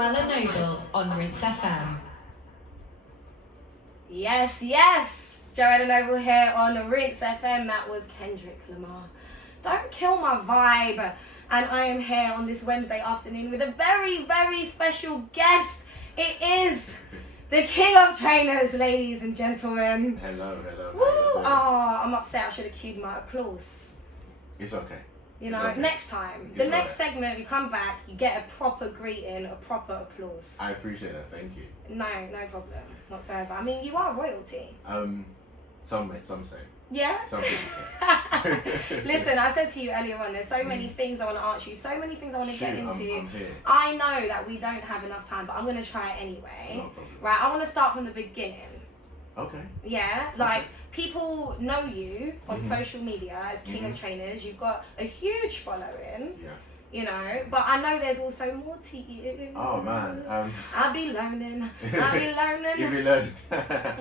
Joelah Nobel on Rinse FM. Yes, yes! Joelah Nobel here on Rinse FM. That was Kendrick Lamar. Don't kill my vibe. And I am here on this Wednesday afternoon with a very, very special guest. It is the king of trainers, ladies and gentlemen. Hello. Woo! Oh, I'm upset. I should have cued my applause. It's okay. You know, okay. Next time, It's next alright. segment, we come back, you get a proper greeting, a proper applause. I appreciate that. Thank you. No problem whatsoever. I mean, you are royalty. Some say. Yeah? Some people say. Listen, I said to you earlier on, there's so many things I want to ask you, so many things I want to get into. I'm here. I know that we don't have enough time, but I'm going to try it anyway. No problem. Right, I want to start from the beginning. Okay. Yeah, like people know you on Mhm. social media as King of Trainers. You've got a huge following, Yeah. you know, but I know there's also more to you. Oh man. I'll be learning. You be learning.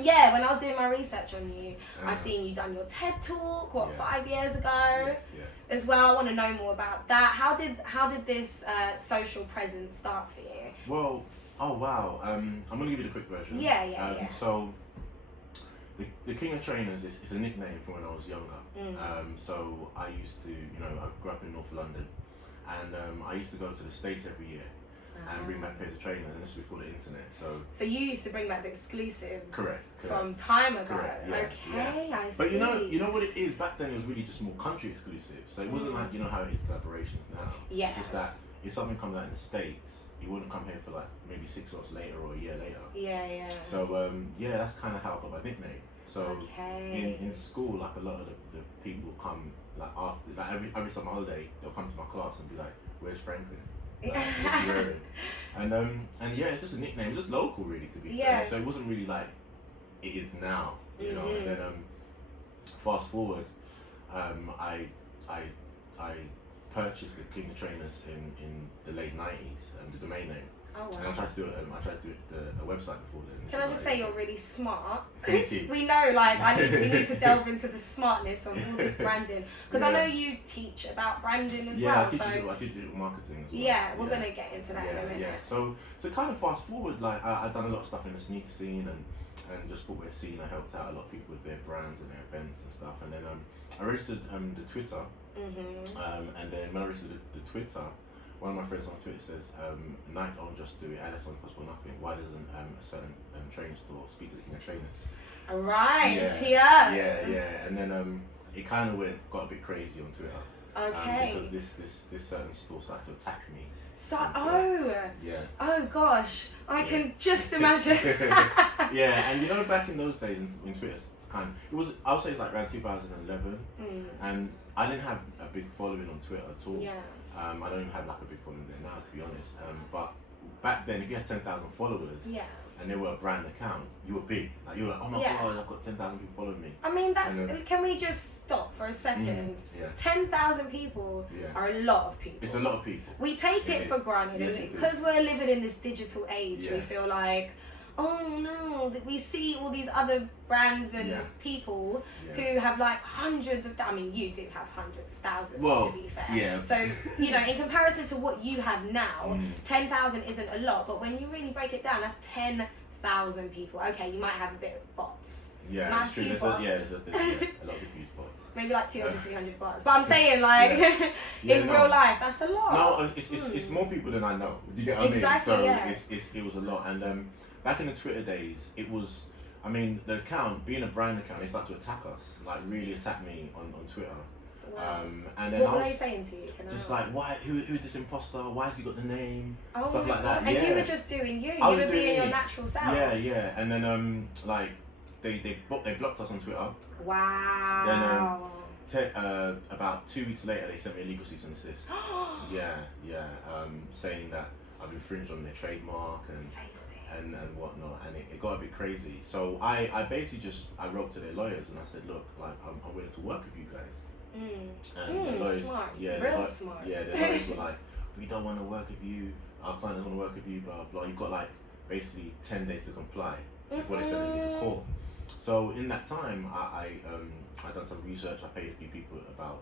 Yeah, when I was doing my research on you, I Yeah. seen you done your TED Talk, what, Yeah. 5 years ago? Yes, yeah. As well. I want to know more about that. How did this social presence start for you? Well, oh wow. I'm gonna give you the quick version. Yeah. So, the King of Trainers is a nickname from when I was younger. So I used to, I grew up in North London, and I used to go to the States every year and bring back pairs of trainers, and this was before the internet. So you used to bring back the exclusives. Correct. From time ago. Correct, yeah, Okay, yeah. I see. But you know what it is? Back then it was really just more country exclusive. So it wasn't like, how it is collaborations now. Yeah. It's just that if something comes out in the States, it wouldn't come here for like maybe 6 months later or a year later. Yeah. So that's kind of how I got my nickname. So in school, like a lot of the people come like after, like every summer holiday, they'll come to my class and be like, "Where's Frankiln? What's he wearing?" And yeah, it's just a nickname, just local really, to be fair. So it wasn't really like it is now, you know. And then fast forward, I purchased the King of Trainers in the late '90s, the domain name. Oh wow. And I tried to do it. I tried to do the website before then. Can I just say you're really smart? Thank you. We know, like, we need to delve into the smartness of all this branding, because I know you teach about branding as well. I did digital marketing as well. Yeah, we're gonna get into that in a minute. Yeah. So kind of fast forward, like I've done a lot of stuff in the sneaker scene and just footwear scene. I helped out a lot of people with their brands and their events and stuff. And then I registered the Twitter. And then when I registered the Twitter, one of my friends on Twitter says, Nike don't just do it, Alice on cost for nothing. Why doesn't a certain training store speak to the King of Trainers? Right, Yeah. And then it kind of got a bit crazy on Twitter. Okay. Because this certain store started to attack me. Yeah. Oh gosh, I Yeah. can just imagine. Yeah, and back in those days in Twitter, it was, I would say it's like around 2011, and I didn't have a big following on Twitter at all. Yeah. I don't even have like a big following there now, to be honest. But back then, if you had 10,000 followers, and they were a brand account, you were big. Like you were like, oh my god, I've got 10,000 people following me. I mean, can we just stop for a second? 10,000 people are a lot of people. It's a lot of people. We take it for granted, Yes, and because we're living in this digital age, we feel like, oh no, that we see all these other brands and people who have like hundreds of, I mean, you do have hundreds of thousands, to be fair. Yeah. So, in comparison to what you have now, 10,000 isn't a lot, but when you really break it down, that's 10,000 people. Okay, you might have a bit of bots. Yeah, Not it's true. few There's bots. a lot of people use bots. Maybe like 200, 300 bots. But I'm saying, like, in real life, that's a lot. No, it's more people than I know. Do you get what I mean? Exactly, So it was a lot. And back in the Twitter days, it was, I mean, the account, being a brand account, they started to attack us, like really attack me on Twitter. Wow. And then what were they saying to you? Just like, who's this imposter? Why has he got the name? Oh Stuff like that. And you were just doing you. You were being your natural self. Yeah. And then like they blocked us on Twitter. Wow. Then about 2 weeks later, they sent me a legal cease and desist. Saying that I've infringed on their trademark and whatnot, and it got a bit crazy. So I basically I wrote to their lawyers and I said, look, like I'm willing to work with you guys. And the lawyers, smart. Real smart. Yeah, the lawyers were like, we don't want to work with you. Our client doesn't want to work with you. Blah blah. You've got like basically 10 days to comply before they send you to court. So in that time, I done some research. I paid a few people about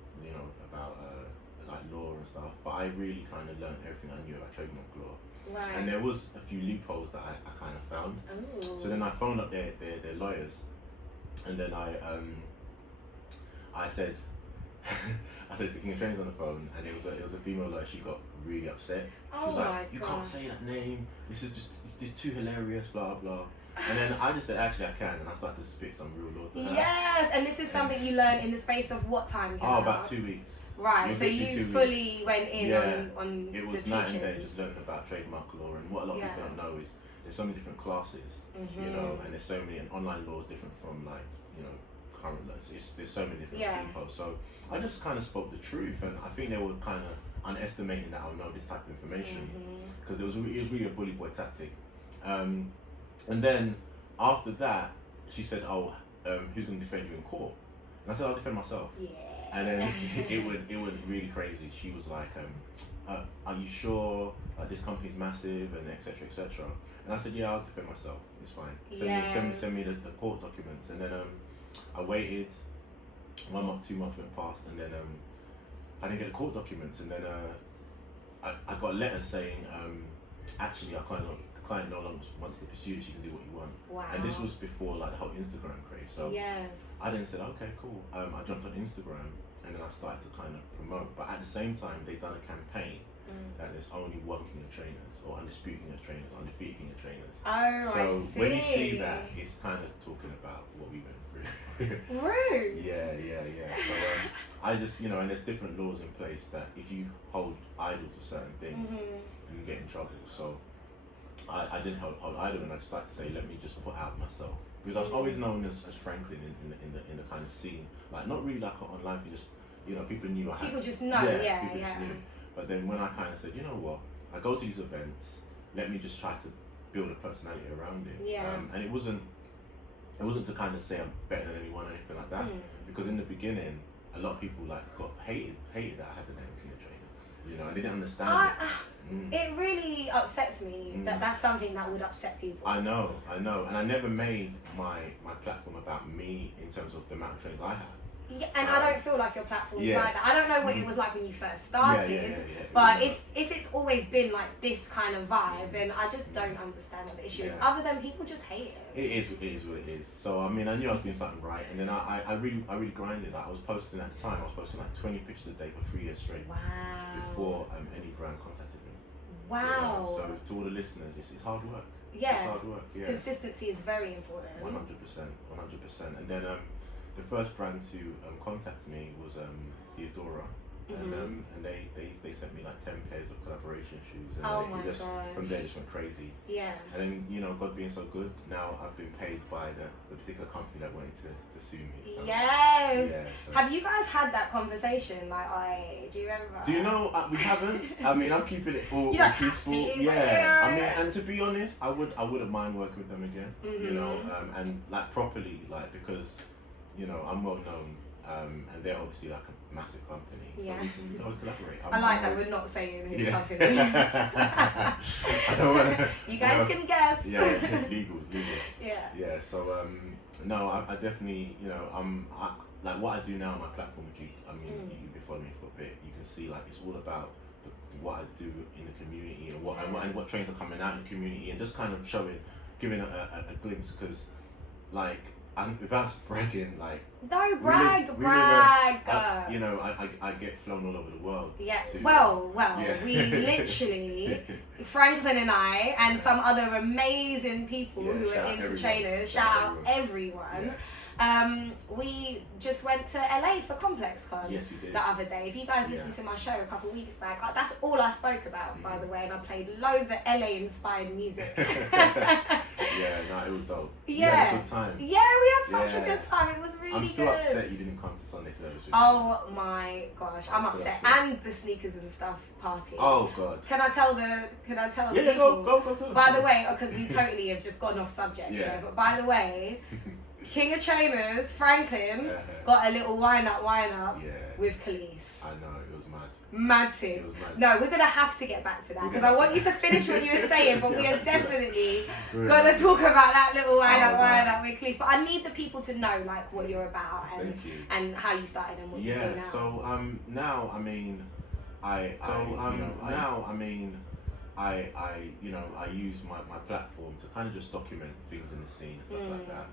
like law and stuff, but I really kind of learned everything I knew about trademark law. Right. And there was a few loopholes that I kind of found. Ooh. So then I phoned up their lawyers, and then I said, I said to the King of Trainers on the phone, and it was a female lawyer. She got really upset. She was like, "You can't say that name. This is just too hilarious, blah blah." And then I just said, "Actually, I can," and I started to spit some real law to her. Yes, and this is something you learned in the space of what time? Oh, about 2 weeks. Right, so you fully went in on it was the night teachings. and day just learning about trademark law, and what a lot of people don't know is there's so many different classes, you know, and there's so many, and online law is different from like, you know, current law. There's so many different people. So I just kind of spoke the truth, and I think they were kind of underestimating that I'll know this type of information, because it was really a bully boy tactic. And then after that, she said, "Oh, who's going to defend you in court?" And I said, "I'll defend myself." Yeah. And then it went really crazy. She was like, "Are you sure? Like, this company's massive, and etc. etc." And I said, "Yeah, I'll defend myself. It's fine. Send me the court documents." And then I waited. 1 month, 2 months went past, and then I didn't get the court documents. And then I got a letter saying, actually, the client no longer wants to pursue it. She can do what you want. Wow. And this was before like the whole Instagram craze. So I then said, "Okay, cool." I jumped on Instagram, and then I started to kind of promote. But at the same time, they'd done a campaign that there's only one King of Trainers, or undisputed King of Trainers, undefeated King of Trainers. Oh, so I see. when you see that, it's kind of talking about what we went through. Rude. Yeah. So I just, you know, and there's different laws in place that if you hold idle to certain things, you can get in trouble. So I didn't hold idle, and I started to say, let me just put out myself, because I was always known as Frankiln in the kind of scene, like not really like online. You just, you know, people knew I had. People just know. People just knew. But then when I kind of said, you know what, I go to these events, let me just try to build a personality around it. And it wasn't to kind of say I'm better than anyone or anything like that, because in the beginning, a lot of people like got hated that I had the name King of Trainers. You know, and they didn't understand it. It really upsets me that that's something that would upset people. I know, and I never made my platform about me in terms of the amount of trainers I have. Yeah, and I don't feel like your platform is like that. I don't know what it was like when you first started, but if it's always been like this kind of vibe, then I just don't understand what the issue is, other than people just hate it. It is what it is. So I mean, I knew I was doing something right, and then I really grinded. Like, I was posting at the time, like 20 pictures a day for 3 years straight. Wow. Before any brand contacted me. Wow. You know? So to all the listeners, it's hard work. Yeah. It's hard work. Yeah. Consistency is very important. 100%. And then the first brand to contact me was Theodora, and they sent me like 10 pairs of collaboration shoes, and from there it just went crazy. Yeah. And then, you know, God being so good, now I've been paid by the particular company that wanted to sue me. So, yes. Yeah, so. Have you guys had that conversation? Like, do you remember? Do you know, we haven't. I mean, I'm keeping it all peaceful. I mean, and to be honest, I wouldn't mind working with them again. You know, and like properly, like, because, you know, I'm well known, and they're obviously like a massive company, so we can always collaborate. I like that we're not saying who the company is. You guys can guess. Legals. Yeah. So no, I definitely, you know, like what I do now on my platform, which you've been following me for a bit, you can see like it's all about what I do in the community, and what trains are coming out in the community, and just kind of giving a glimpse, because like, and without bragging, like, no, brag. You know, I get flown all over the world. Yeah. To, we literally, Frankiln and I, and some other amazing people who are into trainers. Shout out everyone. We just went to LA for ComplexCon the other day. If you guys listened to my show a couple of weeks back, that's all I spoke about, by the way, and I played loads of LA inspired music. It was dope. Yeah. We had a good time. Yeah, we had such a good time. It was really good. I'm still upset you didn't come to Sunday service. Oh my gosh, I'm upset. And the sneakers and stuff party. Oh god. Can I tell the people? Go tell them. By the way, because we totally have just gone off subject. But by the way, King of Trainers, Frankiln, got a little wind up with Khalees. I know, it was mad. Mad too. No, we're going to have to get back to that, because I want you to finish what you were saying, but we are definitely going to talk about that little wind up with Khalees. But I need the people to know like what you're about and how you started and what you do now. So now, I mean, now, I mean, I use my platform to kind of just document things in the scene and stuff like that.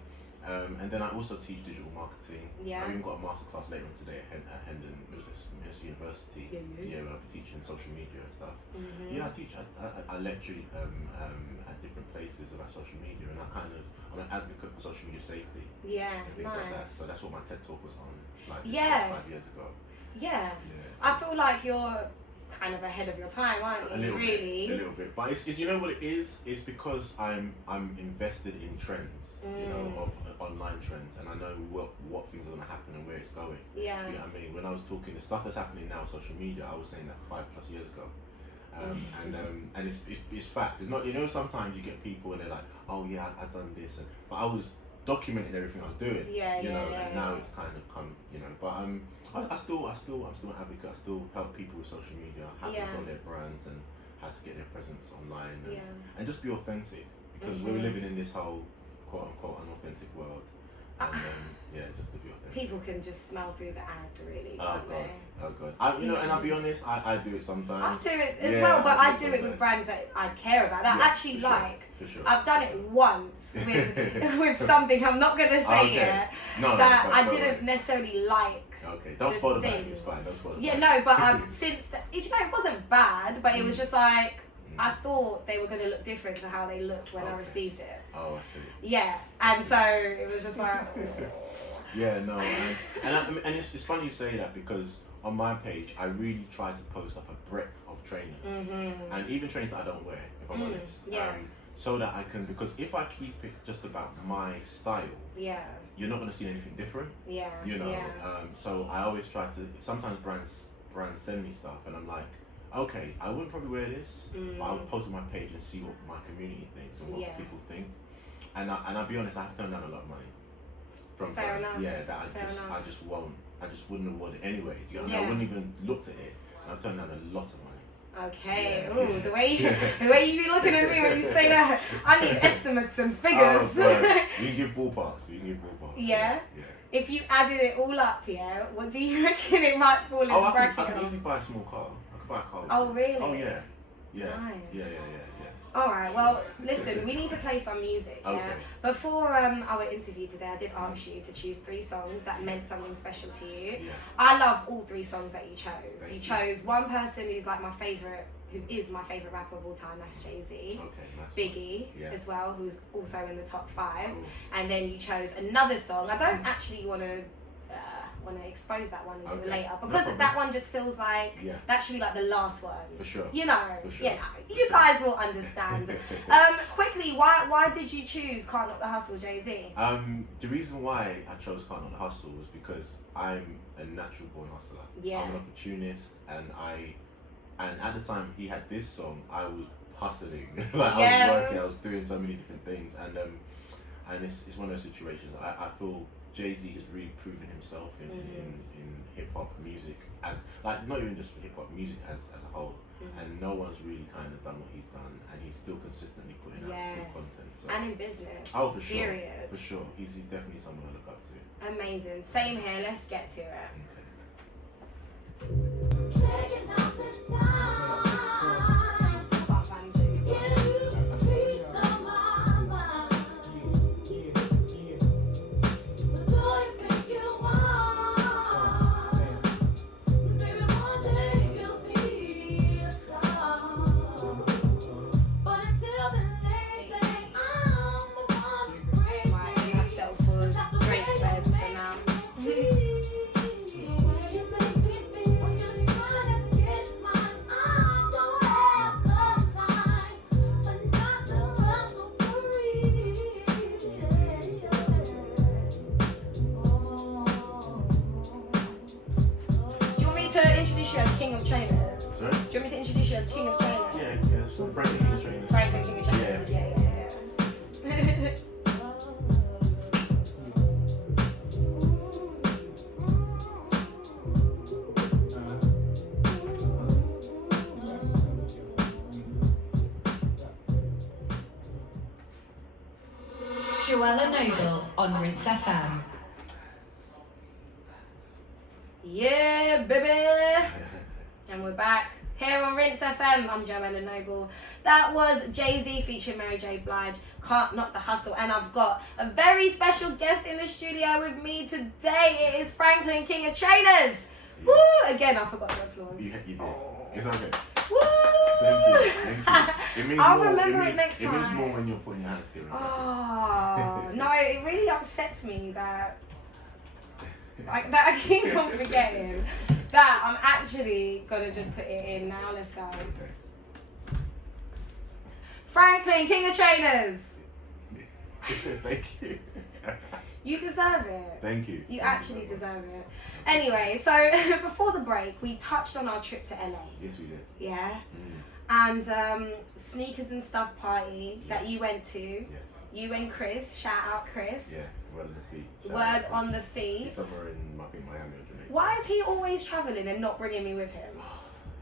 And then I also teach digital marketing. Yeah. I even got a masterclass later on today at Hendon University. Yeah, where I'll be teaching social media and stuff. Yeah, I teach. I lecture at different places about social media, and I'm an advocate for social media safety. Yeah, and things like that. So that's what my TED talk was on, like 5 years ago. Yeah. I feel like you're kind of ahead of your time, aren't you? Really? A little bit, but it's you know what it is? It's because I'm invested in trends, you know, of online trends, and I know what things are going to happen and where it's going. Yeah. You know what I mean? When I was talking the stuff that's happening now on social media, I was saying that 5+ years ago. And it's facts. It's not, you know, sometimes you get people and they're like, oh yeah, I've done this, but I was documenting everything I was doing. And now it's kind of come, you know. But I'm still an advocate. I still help people with social media, how to grow their brands and how to get their presence online and just be authentic, because we're living in this whole quote unquote unauthentic world. And just to be authentic. People can just smell through the ad, really. Oh god. And I'll be honest, I do it sometimes. I do it as well, but I do it with brands that I care about. That I actually like. For sure. I've done it once with something. I'm not gonna say it. That I didn't necessarily like. Okay, don't spoil the bag. It's fine. Don't spoil the bag. No, but I've since you know, it wasn't bad, but it was just like I thought they were gonna look different to how they looked when I received it. Oh, I see. Yeah, and so it was just like. Yeah, no, and it's funny you say that, because on my page I really try to post up a breadth of trainers, and even trainers that I don't wear, if I'm honest, so that I can, because if I keep it just about my style, you're not going to see anything different, you know. So I always try to. Sometimes brands send me stuff, and I'm like, okay, I wouldn't probably wear this, but I'll post on my page and see what my community thinks and what people think, and I'll be honest, I have turned down a lot of money from Fair brands, enough. that I just wouldn't award it anyway. You know, I wouldn't even looked at it, and I've turned down a lot of money. Okay. Ooh, the way you be looking at me when you say that, I need estimates and figures. We can give ballparks. Yeah. If you added it all up, what do you reckon it might fall in bracket? I can easily buy a small car. I could buy a car. Oh really? Oh yeah. Nice. Yeah. Alright, well, listen, we need to play some music, Okay. Before our interview today, I did ask you to choose 3 songs that meant something special to you. Yeah. I love all 3 songs that you chose. Thank You you. chose one person who's like my favourite, who is my favourite rapper of all time, that's Jay-Z. Okay, nice. Biggie, Yeah. as well, who's also in the top 5. Cool. And then you chose another song. I don't actually want to expose that one until later, because that one just feels like that should be like the last one. For sure. You know, For sure. you guys will understand. Quickly, why did you choose Can't Knock the Hustle, Jay-Z? The reason why I chose Can't Knock the Hustle was because I'm a natural born hustler. Yeah. I'm an opportunist, and at the time he had this song, I was hustling. I was working, I was doing so many different things, and it's one of those situations. I feel Jay-Z has really proven himself in hip hop music, as like not even just hip hop music as a whole, and no one's really kind of done what he's done, and he's still consistently putting out good content. So. And in business. Oh, for sure. Period. For sure, he's definitely someone I look up to. Amazing. Same here. Let's get to it. Okay. Taking up this time. King of Trainers. Sorry? Do you want me to introduce you as King of Trainers? Yeah, so Frankiln King of Trainers. Frankiln King of Trainers. Yeah. Joelah Nobel on Rinse FM. Yeah, baby. And we're back here on Rinse FM. I'm Joelah Nobel. That was Jay-Z featuring Mary J. Blige, Can't Knock the Hustle. And I've got a very special guest in the studio with me today. It is Frankiln, King of Trainers. Yeah. Woo! Again, I forgot the applause. You did. It's okay. Woo! Thank you. It means I'll more, remember it next time. It means more when you're putting your hands together. Oh, no, it really upsets me that I keep on forgetting that I'm actually gonna just put it in now. Let's go. Okay. Frankiln, King of Trainers. Thank you. You deserve it. Thank you. You actually deserve it. Anyway, so before the break, we touched on our trip to LA. Yes, we did. Yeah. Mm. And sneakers and stuff party that you went to. Yes. You and Chris. Shout out Chris. Yeah. Word on the feet. Word on the feet. He's somewhere in, I think, Miami or Jamaica. Why is he always traveling and not bringing me with him?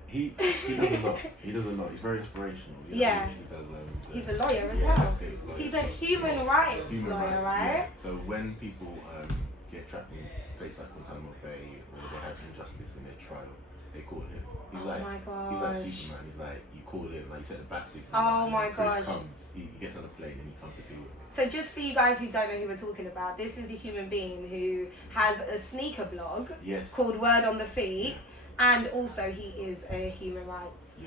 He does a lot. He does a lot. He's very inspirational. You know? Yeah. He does. He's a lawyer as yeah, well. lawyer. He's a human rights lawyer, right? Yeah. So when people get trapped in a place like Guantanamo Bay or they have injustice in their trial, they call him. He's Oh like, my gosh. he's like Superman. He's like, you call him, like you said, the bat signal. Oh my Chris gosh. comes, he gets on a plane and he comes to deal with it. So just for you guys who don't know who we're talking about, this is a human being who has a sneaker blog Yes. called Word on the Feet, and also he is a human rights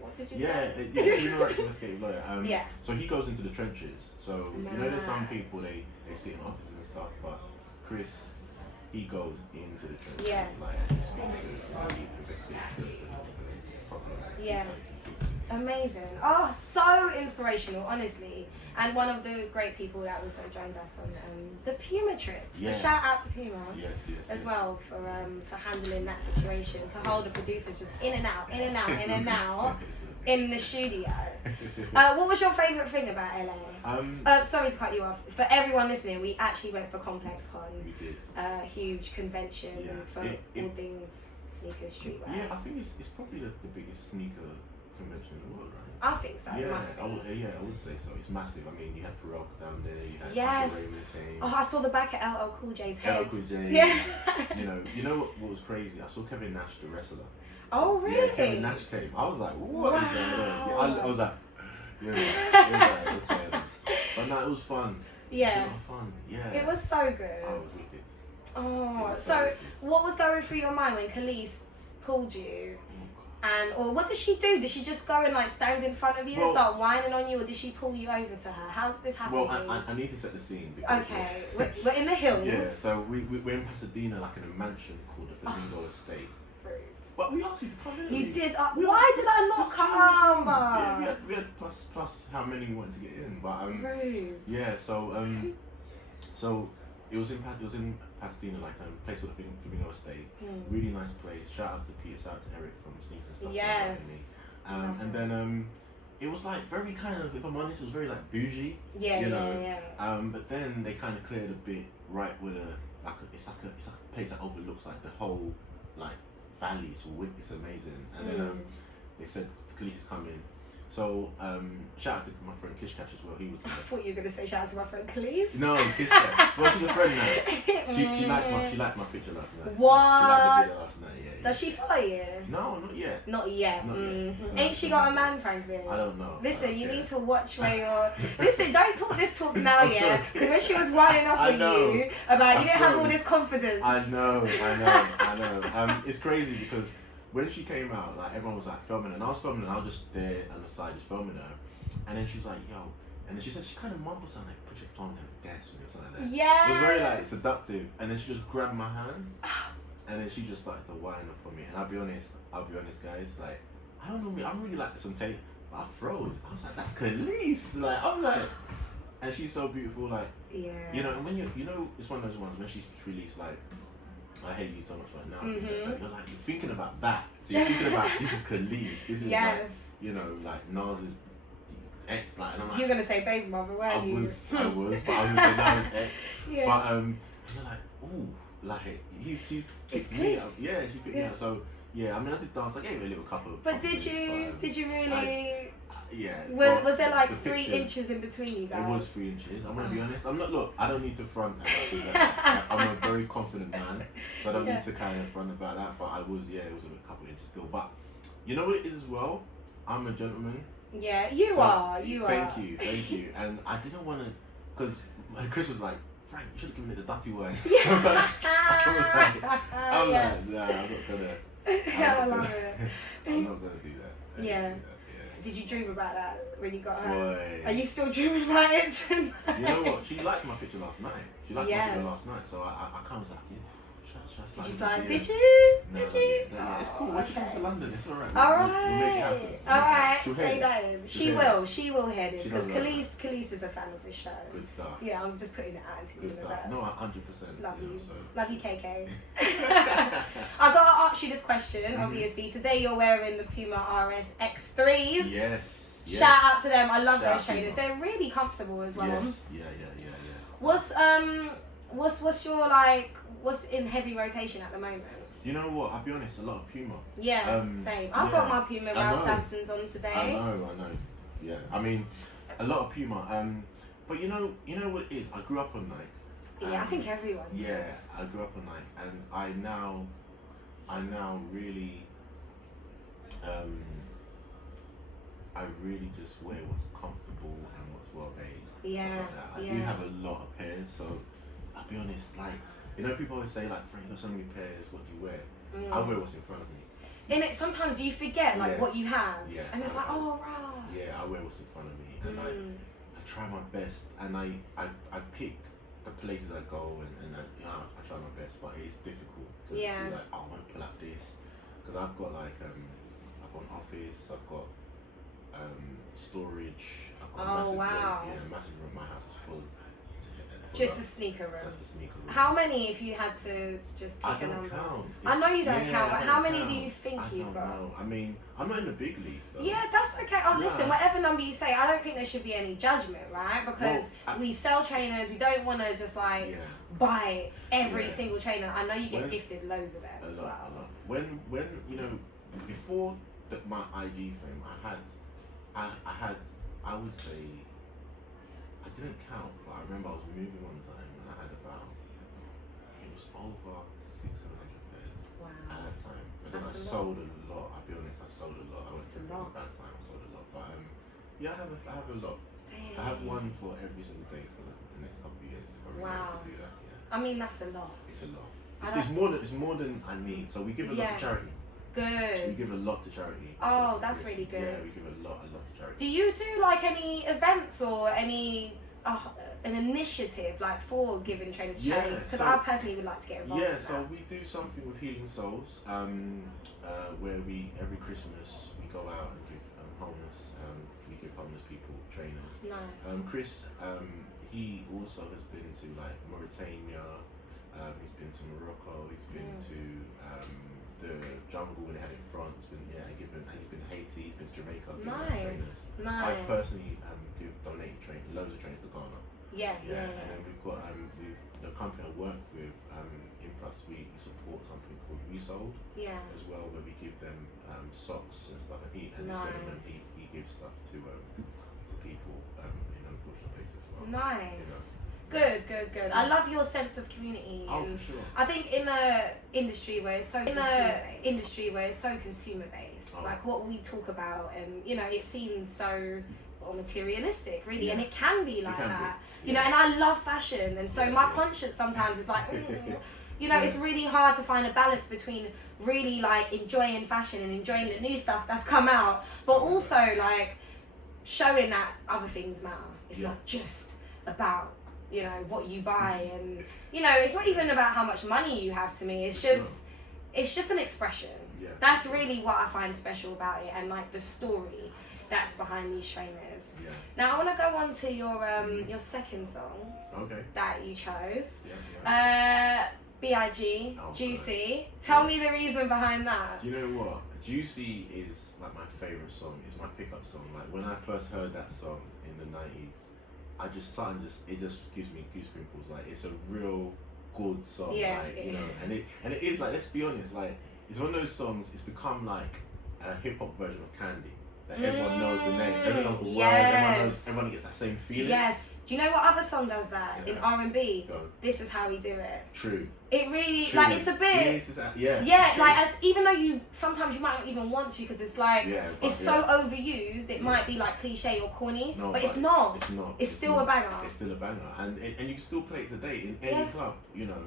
what did you say? Yeah, human rights investigative lawyer. Yeah. So he goes into the trenches. So you know, there's some people they sit in offices and stuff, but Chris, he goes into the trenches. Yeah. Like he speaks to he investigates the problems. Yeah. Amazing. Oh, so inspirational, honestly. And one of the great people that also joined us on the Puma trip. Yes. So shout out to Puma. Yes. As well for handling that situation. Cahal, the producer's just in and out in the studio. What was your favourite thing about LA? Sorry to cut you off. For everyone listening, we actually went for Complex Con. We did. Huge convention for all things sneakers, streetwear. Yeah, I think it's probably the biggest sneaker convention in the world, right? I think so. It must be. I would say so. It's massive. I mean, you had Farouk down there. You had Yes. Raymond came. Oh, I saw the back of LL Cool J's head. LL Cool J. Yeah. You know what was crazy? I saw Kevin Nash, the wrestler. Oh, really? Yeah, Kevin Nash came. I was like, what is going on? Yeah, I was like, what's going on? But no, it was fun. Yeah. It was a lot of fun. Yeah. It was so good. I was wicked. Oh, was so wicked. what was going through your mind when Khalees pulled you? Or what did she do? Did she just go and like stand in front of you and start whining on you, or did she pull you over to her? How did this happen? Well, I need to set the scene. Because okay, we're in the hills. Yeah, so we're in Pasadena, like in a mansion called the Flamingo Estate. But we asked you to come in. You did. Why did I not come? Yeah, we had plus how many we wanted to get in, but Rude. yeah. So it was in Pasadena, like a place called the Flamingo Estate. Really nice place. Shout out to Peter, shout out to Eric from Sneaks and stuff. Yes. And then it was like very kind of, if I'm honest, it was very like bougie. Yeah, you know? yeah. But then they kind of cleared a bit right with it's like a place that overlooks like the whole like valley. It's amazing. And then they said Khalees is coming. So shout out to my friend Kish Cash as well. He was there. I thought you were gonna say shout out to my friend Khalees. No, Kish Cash. Well, she's a friend now. She liked my picture last night. What? So she liked the video last night. Yeah. Does she follow you? No, not yet. Not yet. Not yet. So Ain't she got a man, Franklin? I don't know. Listen, you need to watch where you're. Listen, don't talk this talk now, yeah? Because when she was winding up on you about you didn't have all this confidence. I know. It's crazy because when she came out, like everyone was like filming her, and I was filming her, and I was just there on the side just filming her, and then she was like, "Yo," and then she said she kind of mumbled something like, "Put your phone down, dance with me," or something like that. Yeah. It was very like seductive, and then she just grabbed my hand, and then she just started to wind up on me, and I'll be honest, guys, like I don't know me, I'm really like some tape, but I froze. I was like, "That's Khalees," like I'm like, and she's so beautiful, like yeah. You know, and when you know, it's one of those ones when she's released like. I hate you so much right now. You're like you're thinking about that. So you're thinking about this is Khalees. This is like, you know, like Nas's ex. Like, and I'm like, you're gonna say baby mother, weren't you? I was, but I was gonna say Nas's ex. Yeah. But you're like, ooh, like she picked me up. Yeah, she picked me up. So yeah, I mean, I did dance. I gave her a little couple of. But did you really? Yeah. Was there like the 3 pictures, inches in between you guys? It was 3 inches. I'm gonna be honest. I'm not. Look, I don't need to front about that. I'm a very confident man, so I don't need to kind of front about that. But I was, it was a couple inches still. But you know what it is as well. I'm a gentleman. Yeah, you are. Thank you. And I didn't want to, because Chris was like, Frank, you should have given it the dirty way. I'm like, nah, I'm not gonna. I love it. I'm not gonna do that. Yeah. Did you dream about that when you got her? Boy. Are you still dreaming about it tonight? You know what? She liked my picture last night. My picture last night, so I kind of was like, did you slide? Did you? No, Did you? Yeah, it's cool. When she comes to London, it's alright. Alright. We'll make it happen. Alright, She'll say hear that. this. She will hear this She because does Khalees is a fan of this show. Good stuff. Yeah, I'm just putting it out into the Good stuff. universe. No, 100%. Love you. So. Love you, KK. I gotta ask you this question. Obviously, today you're wearing the Puma RS X3s. Yes. Shout out to them. I love Shout those trainers. Puma. They're really comfortable as well. Yes. Yeah. What's in heavy rotation at the moment? Do you know what? I'll be honest. A lot of Puma. Yeah, same. I've got my Puma Ralph Sampsons on today. I know. Yeah. I mean, a lot of Puma. But you know what it is. I grew up on Nike. Yeah, I think everyone. Yeah, does. I grew up on Nike, and I now really, I really just wear what's comfortable and what's well made. Yeah. I do have a lot of pairs, so I'll be honest. Like, you know, people always say like, "Frank, you got so many pairs. What do you wear?" I wear what's in front of me. And it sometimes you forget like what you have. Yeah. And it's like, oh right. Yeah, I wear what's in front of me, and I try my best, and I pick the places I go, and I try my best, but it's difficult to be like, oh, I want to pull up this, because I've got like I've got an office, I've got storage, I've got a massive room, massive room. My house is full. Just a sneaker room. Just a sneaker room. How many, if you had to just pick a number? Count. I know you don't count, but how many count. do you think you've got? Know. I mean, I'm not in the big leagues though. Yeah, that's okay. Oh, listen, whatever number you say, I don't think there should be any judgment, right? Because we sell trainers, we don't want to just like buy every single trainer. I know you get gifted loads of them as well. A lot. When you know, before my IG fame, I would say, I didn't count, but I remember I was moving one time and I had about, it was over 600-700 pairs at that time. But then I sold a lot. I'll be honest, I sold a lot. I went through a bad time. I sold a lot, but yeah, I have a lot. Damn. I have one for every single day for the next couple of years. If I really want to do that, yeah. I mean, that's a lot. It's a lot. It's more than I need. So we give a lot to charity. Good. We give a lot to charity. Oh, that's really good. Yeah, we give a lot to charity. Do you do like any events or any an initiative like for giving trainers to charity? Because I personally would like to get involved. Yeah, in so that. we do something with Healing Souls, where we every Christmas we go out and give we give homeless people trainers. Nice. Chris, he also has been to like Mauritania. He's been to Morocco. He's been to the jungle when they had it in France. He's been he's been to Haiti. He's been to Jamaica. Nice. I personally donate loads of trainers to Ghana. Yeah. And then we've got the company I work with. In Plus, we support something called Resold. As well, where we give them socks and stuff. And this gentleman he gives stuff to people in unfortunate places as well. Nice. You know? Good. I love your sense of community. Oh, for sure. I think in a industry where it's so consumer based, like what we talk about, and you know, it seems so materialistic, really, and it can be like that. You know, and I love fashion, and so my conscience sometimes is like, you know, it's really hard to find a balance between really like enjoying fashion and enjoying the new stuff that's come out, but also like showing that other things matter. It's not just about, you know, what you buy, and you know, it's not even about how much money you have. To me, it's just an expression. That's really what I find special about it, and like the story that's behind these trainers. Now I want to go on to your second song that you chose. B.I.G. Juicy. Tell me the reason behind that. Do you know what? Juicy is like my favorite song. It's my pickup song. Like when I first heard that song in the 90s, it just gives me goosebumps. Like it's a real good song. Like, you know, and it is like, let's be honest, like it's one of those songs. It's become like a hip hop version of Candy. that everyone knows the name, everyone knows the word, Yes. everyone gets that same feeling. Yes. Do you know what other song does that in R&B? Go. This Is How We Do It. True. It really, True. like, it's a bit. Yeah, true. like, even though sometimes you might not even want to, because it's like, but it's so overused, it might be like cliche or corny, no, but it's not. It's not. It's still a banger. It's still a banger, and you can still play it today in any club, you know,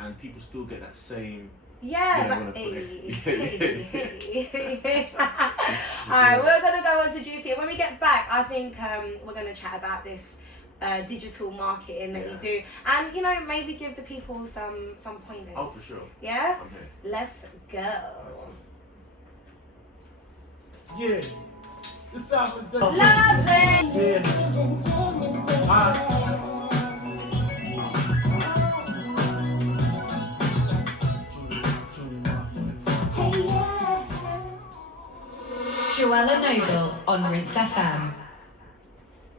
and people still get that same. Yeah, you know, like, hey. Alright, we're gonna go on to Juicy, and when we get back, I think we're gonna chat about this digital marketing that you do, and you know, maybe give the people some pointers. Oh, for sure. Yeah. Okay. Let's go. Yeah. This album is Lovely. Yeah. Joelah Nobel on Rinse FM.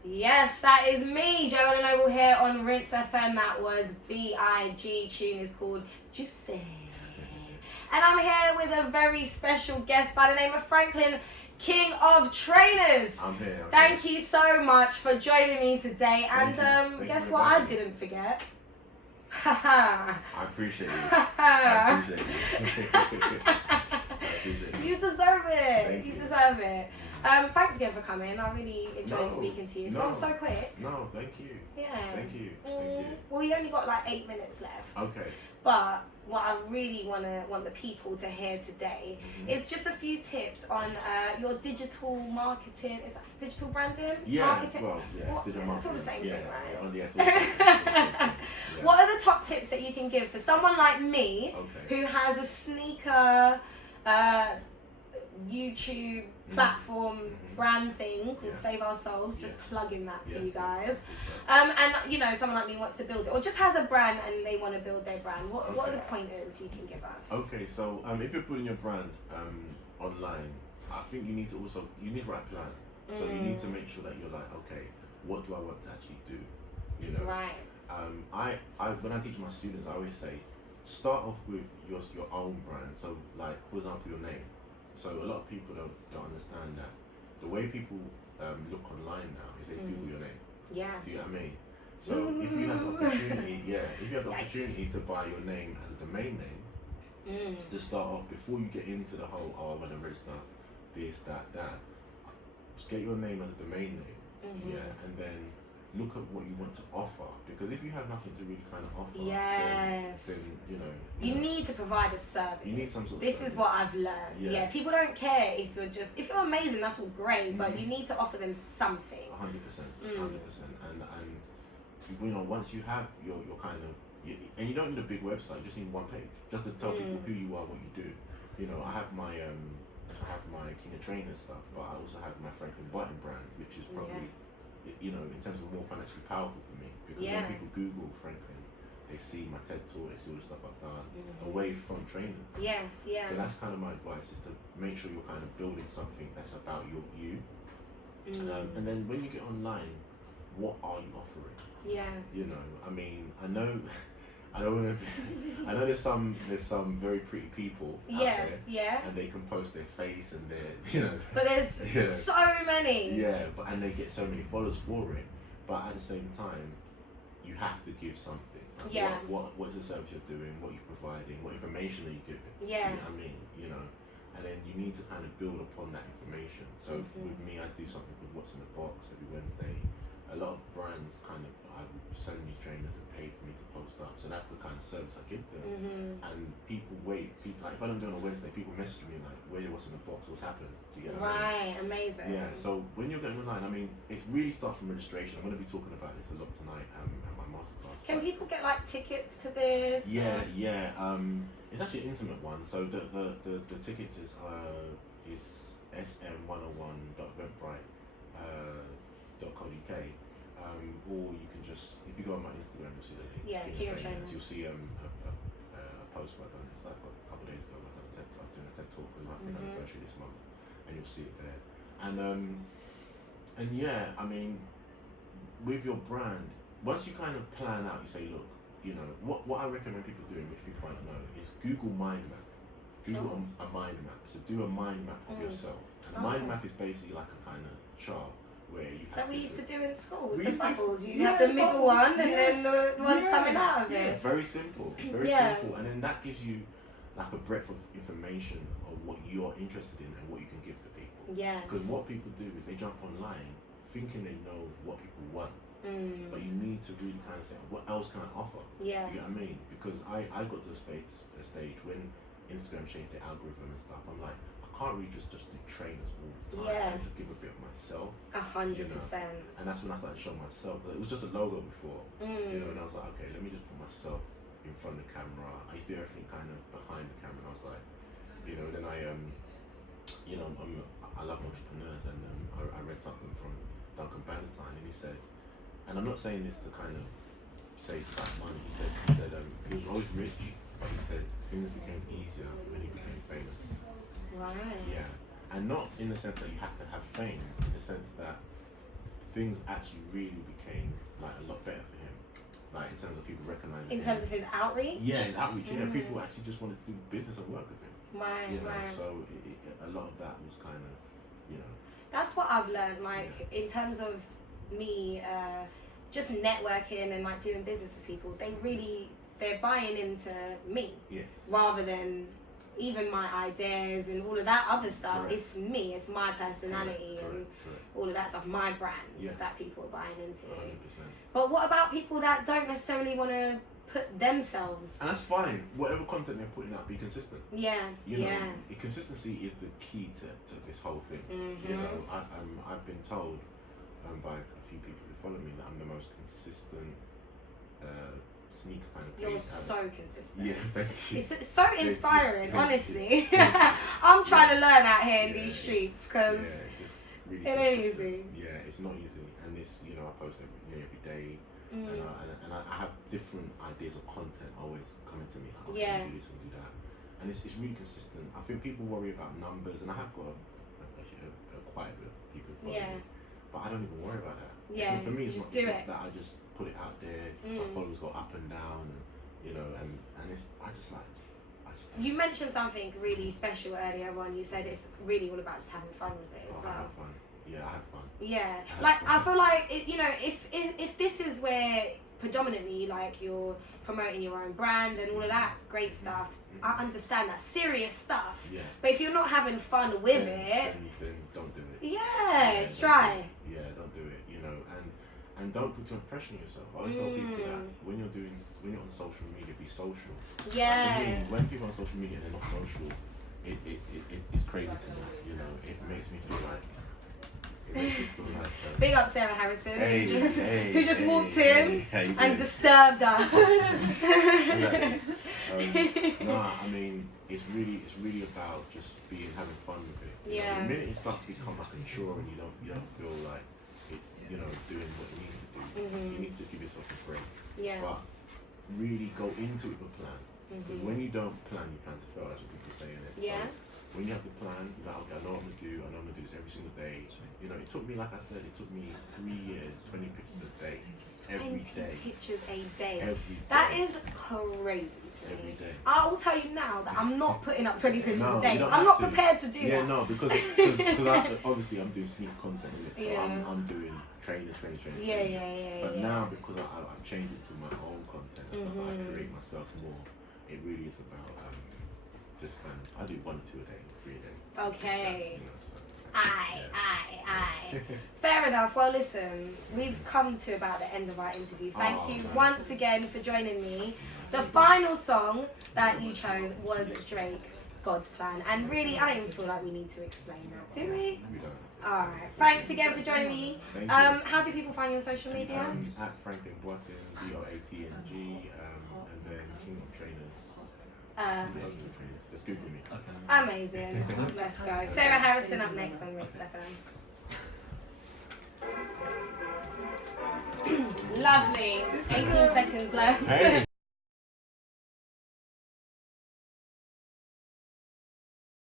Yes, that is me, Joelah Nobel here on Rinse FM. That was B.I.G. Tune is called Juicy. And I'm here with a very special guest by the name of Frankiln, King of Trainers. I'm here. Thank you so much for joining me today. And Thank guess you what I inviting me. didn't forget? I appreciate you. I appreciate you. I appreciate you. You deserve it. Thank You you. deserve it. Thanks again for coming. I really enjoyed speaking to you. It's gone so quick. No, thank you. Yeah. Thank you. Thank you. Well, we only got like 8 minutes left. Okay. But what I really want the people to hear today is just a few tips on your digital marketing. Is that digital branding? Yeah. Marketing? Well, yeah. What- Digital it's all the marketing. same thing, right? Yeah. Oh, yeah, it's all the same thing. Yeah. What are the top tips that you can give for someone like me Okay. who has a sneaker YouTube platform brand thing called Save Our Souls? Just plugging that for you guys. And you know, someone like me wants to build it, or just has a brand and they want to build their brand. What are the pointers you can give us? Okay, so if you're building your brand online, I think you need to write a plan. So you need to make sure that you're like, okay, what do I want to actually do? You know. Right. I when I teach my students, I always say, start off with your own brand. So like, for example, your name. So a lot of people don't understand that the way people look online now is they Google your name. Yeah. Do you know what I mean? So if you have the opportunity, to buy your name as a domain name, to start off before you get into the whole I want to register this, that, just get your name as a domain name. Yeah, and then look at what you want to offer, because if you have nothing to really kind of offer, then you know you need to provide a service. You need some sort of This service. is what I've learned. Yeah, people don't care if you're amazing. That's all great, but you need to offer them something. 100%, 100%, and you know, once you have your kind of, and you don't need a big website, you just need one page, just to tell people who you are, what you do. You know, I have my King of Trainers stuff, but I also have my Frankiln Boateng brand, which is probably, you know, in terms of more financially powerful for me, because when people Google Frankiln, they see my TED talk, they see all the stuff I've done away from trainers. Yeah. So that's kind of my advice, is to make sure you're kind of building something that's about you. And then when you get online, what are you offering? Yeah. You know, I mean, I know there's some very pretty people out there, and they can post their face and their, you know. But there's so many. Yeah, and they get so many followers for it. But at the same time, you have to give something. Like what is the service you're doing? What you're providing? What information are you giving? Yeah. You know what I mean, you know. And then you need to kind of build upon that information. So with me, I do something called What's in the Box every Wednesday. A lot of brands kind of send me trainers and pay for me to post up. So that's the kind of service I give them. And people like, if I don't do it on a Wednesday, people message me like, what's in the box? What's happened? Do you get what I mean? Amazing. Yeah, so when you're going online, I mean, it really starts from registration. I'm going to be talking about this a lot tonight at my masterclass. Can people get like tickets to this? Yeah. It's actually an intimate one. So the tickets is sm101.eventbrite.co.uk, or you can just, if you go on my Instagram, you'll see the link. King of Trainers. You'll see a post where I've done it. It's like a couple of days ago. I was doing a TED talk with my anniversary this month, and you'll see it there. And yeah, I mean, with your brand, once you kind of plan out, you say, look, you know, what I recommend people doing, which people might not know, is Google Mind Map. do a mind map. So do a mind map of yourself. And a mind map is basically like a kind of chart where you have that we used to do in school with We the used to- bubbles. You yeah, have the middle bubbles, one and then the ones yeah, coming out of yeah, it. very simple, very Yeah. simple. And then that gives you like a breadth of information of what you're interested in and what you can give to people. Yes. Because what people do is they jump online thinking they know what people want. But you need to really kind of say, what else can I offer? Yeah. Do you get what I mean? Because I got to a stage when Instagram changed the algorithm and stuff. I'm like, I can't really just do trainers all the time. Yeah. I need to give a bit of myself. 100%. And that's when I started showing myself. But it was just a logo before, you know. And I was like, okay, let me just put myself in front of the camera. I used to do everything kind of behind the camera. And I was like, you know. Then I love entrepreneurs, and I read something from Duncan Bannatyne, and he said. And I'm not saying this to kind of say it's about money. He said he was always rich, but he said things became easier when he became famous. Right. Yeah, and not in the sense that you have to have fame, in the sense that things actually really became like a lot better for him, like in terms of people recognizing. In terms of his outreach. Yeah, in outreach. Yeah, people actually just wanted to do business and work with him. Right. You know, Right. so a lot of that was kind of, you know. That's what I've learned, like in terms of me just networking and like doing business with people. They're buying into me rather than even my ideas and all of that other stuff. Correct. It's me, it's my personality and all of that stuff, my brands that people are buying into. 100%. But what about people that don't necessarily want to put themselves? And that's fine. Whatever content they're putting out, be consistent. Yeah, You know, yeah. consistency is the key to this whole thing. You know, I've been told by a few people who follow me that I'm the most consistent sneaker kind of page. You're so consistent. Yeah, thank you. It's so inspiring, Thank you. honestly. I'm trying to learn out here in these streets because just really it ain't consistent. easy. Yeah, it's not easy. And this, you know, I post every day. And I have different ideas of content always coming to me. Like, Yeah. do this and do that. And it's really consistent. I think people worry about numbers, and I have got quite a bit of people following me. But I don't even worry about that. Yeah, So for me, you it's just not do it's it. not that I just put it out there. My followers go up and down, and you know, and it's I just do it. You mentioned something really special earlier on. You said it's really all about just having fun with it as I well. have fun. Yeah, I have fun. Yeah, have like fun. I feel like you know, if this is where predominantly like you're promoting your own brand and all of that great stuff, I understand that serious stuff. Yeah. But if you're not having fun with then don't do it. yeah, it's don't dry. do it. Yeah, don't do it. You know, and don't put too much pressure on yourself. I always tell people that when you're on social media, be social. Like, for Yes. me, when people are on social media and they're not social, it's crazy to me. You know, it makes me feel like. Big up Sarah Harrison, Hey, who just walked in how you and doing? disturbed us. No, I mean it's really about just having fun with it. You know, Yeah. the minute it starts to become like a chore and you don't feel like it's doing what you need to do, you need to just give yourself a break. Yeah. But really go into it with a plan. Because when you don't plan, you plan to fail. That's what people say in it. Yeah. So when you have the plan, you're like, okay, I know what I'm gonna do. I know I'm gonna do this every single day. You know, it took me, like I said, 3 years, 20 pictures a day, every 20 day. pictures a day. Every That day. is crazy to Every me. day. I will tell you now that I'm not putting up 20 pictures No, a day. you don't I'm have not to. prepared to do Yeah, that. no, because obviously I'm doing sneak content with it, so Yeah. I'm doing training. Yeah. But now because I've changed it to my own content and stuff, I create myself more. It really is about just kind of I do 1 or 2 a day, 3 a day. Okay. You know, so, Aye. yeah. Fair enough. Well, listen, we've come to about the end of our interview. Thank you nice. once again for joining me. The final song that you chose was Drake, God's Plan. And really, I don't even feel like we need to explain that, do we? We don't. Alright. Thanks again for joining me. Thank you. How do people find you on social media? At Frankiln Boateng, Boateng, and then King of Trainers. Just Google me. Amazing. Let's go. Sarah Harrison up next on Rinse FM. Lovely. 18 seconds left. Hey.